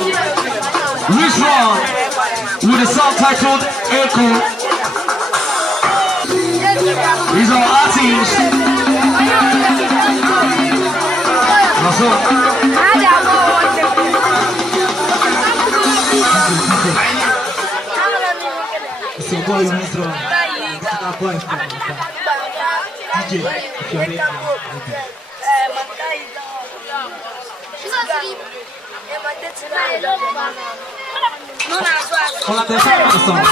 Wizron with a song titled Echo. He's our artist. That's all. It's your boy Wizron. It's our boy. DJ, if you're ready. Con la tercera persona.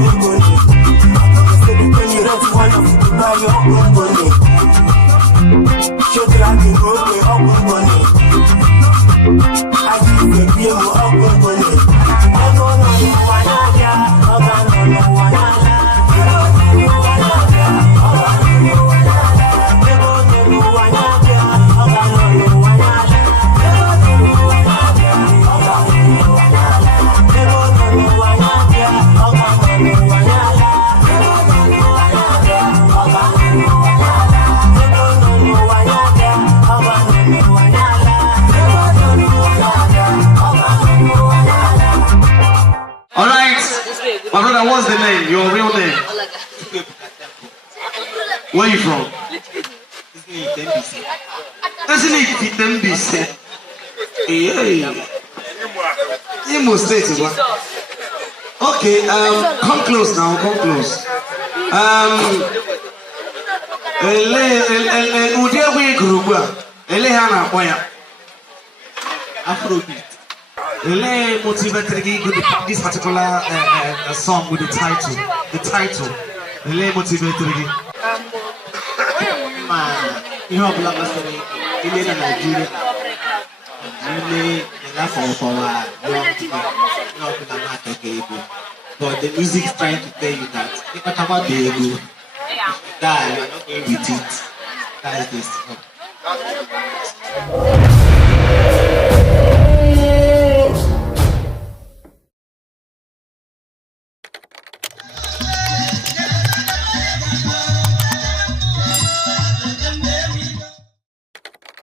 We're going what's the name? Your real name? Where are you from? Isn't it Itembise? Yeah. Imo State is what? Okay, come close now, come close. Udewe Gruba, Elehana Poya. Afrobeat. Ele motivated this particular song with the title. The title. Ele motivated. You know, black person in Nigeria. But the music is trying to tell you that if I talk about the ego, die, you are not going with it. That is this.